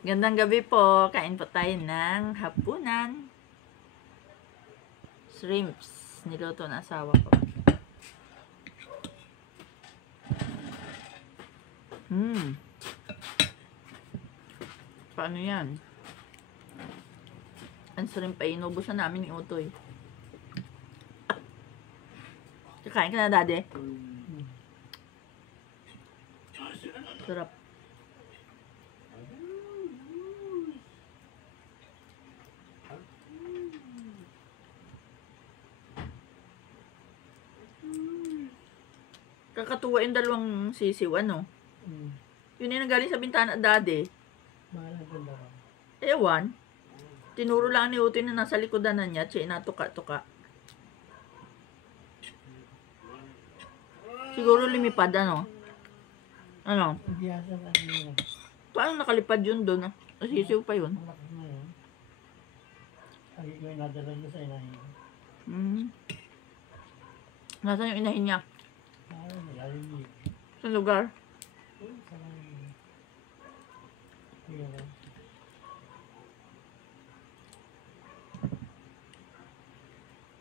Gandang gabi po. Kain po tayo ng hapunan. Shrimps. Niluto ng asawa ko. Paano yan? Ang shrimp ay inubusan namin ni Utoy. Kakain ka na, Daddy? Sarap. Kakatuwa yung dalawang sisiw, ano? Yun yung nagaling sa bintana, Daddy. Ewan. Tinuro lang ni Utoy na nasa likodan na niya at siya inatuka-tuka. Siguro lumipad, ano? Ano? Paano nakalipad yun doon? Sisiw pa yun. Nasaan yung inahin niya? Sa lugar?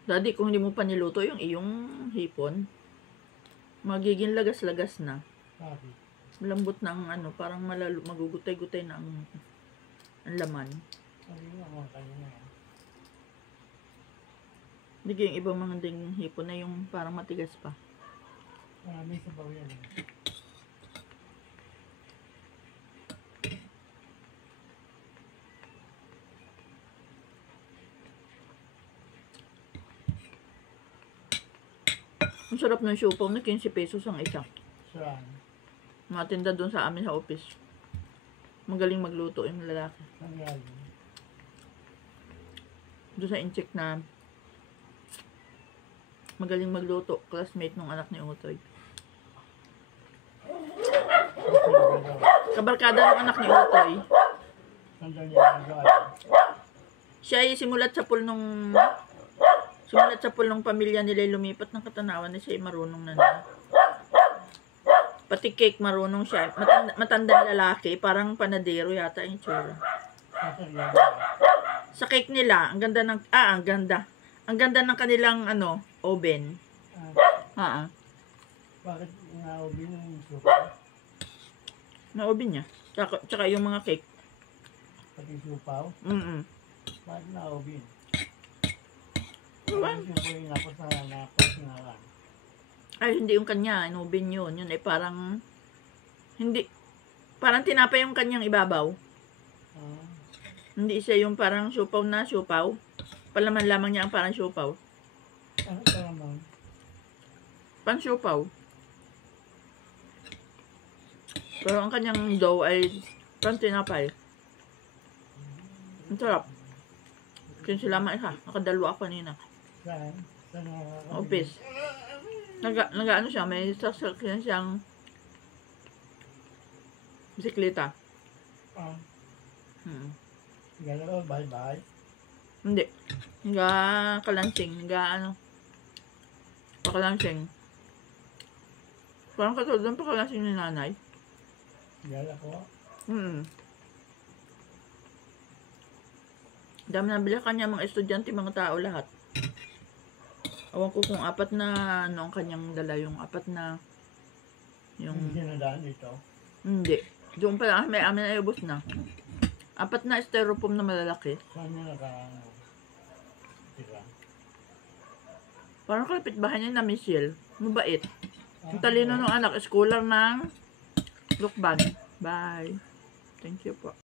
Daddy, kung hindi mo pa niluto yung iyong hipon, magiging lagas-lagas na. Malambot na ang ano, parang magugutay-gutay na ang laman. Hindi yung ibang mga ding hipon na yung parang matigas pa. Marami sabaw yan. Ang sarap ng siopaw na 15 pesos ang isa. Saan? Matinda doon sa amin sa office. Magaling magluto yung lalaki. Nangyari. Doon sa incheck na magaling magluto. Classmate nung anak ni Utoy. Kabarkada ng anak ni Utoy. Sandal niya nagawa. Siya ay simulat sa pool nung pamilya nila lumipat ng Katanawan na siya ay marunong na. Pati cake marunong siya. Matandang lalaki, parang panadero yata yung tsura. Sa cake nila, ang ganda ng ang ganda ng kanilang ano, oven. Bakit na-oven yung supa? Na-oven niya. Tsaka yung mga cake. Pati supaw? Bakit na-oven? Diba? Yung napos na lang. Ay, hindi yung kanya. In-oven yun. Yun ay parang hindi. Parang tinapay yung kanyang ibabaw. Hindi siya yung parang siopaw na siopaw. Palaman lamang niya ang parang siopaw. Ano palaman? Pan siopaw. Pero ang kanyang dough ay parang tinapay. Ang sarap. Kaya sila isa. Nakadalwa ako kanina. Saan? Office. Nag-ano siya, may sasakyan siyang bisikleta. Galaw, bye-bye. Hindi. Kalansing. Pakalansing. Parang katulad ng pakalansing ni nanay. Gala ko. Dami na bila kanya mga estudyante, mga tao lahat. Awan ko kung 4 na ano ang kanyang dala, yung 4 na Hindi sinadaan dito. Hindi. Doon pala may amin ay ubos na. 4 na styrofoam na malalaki. Saan nyo tira? Parang kalapit bahay niya na Michelle. Mabait. Ang talino ng anak, scholar ng Lukban. Bye. Thank you po.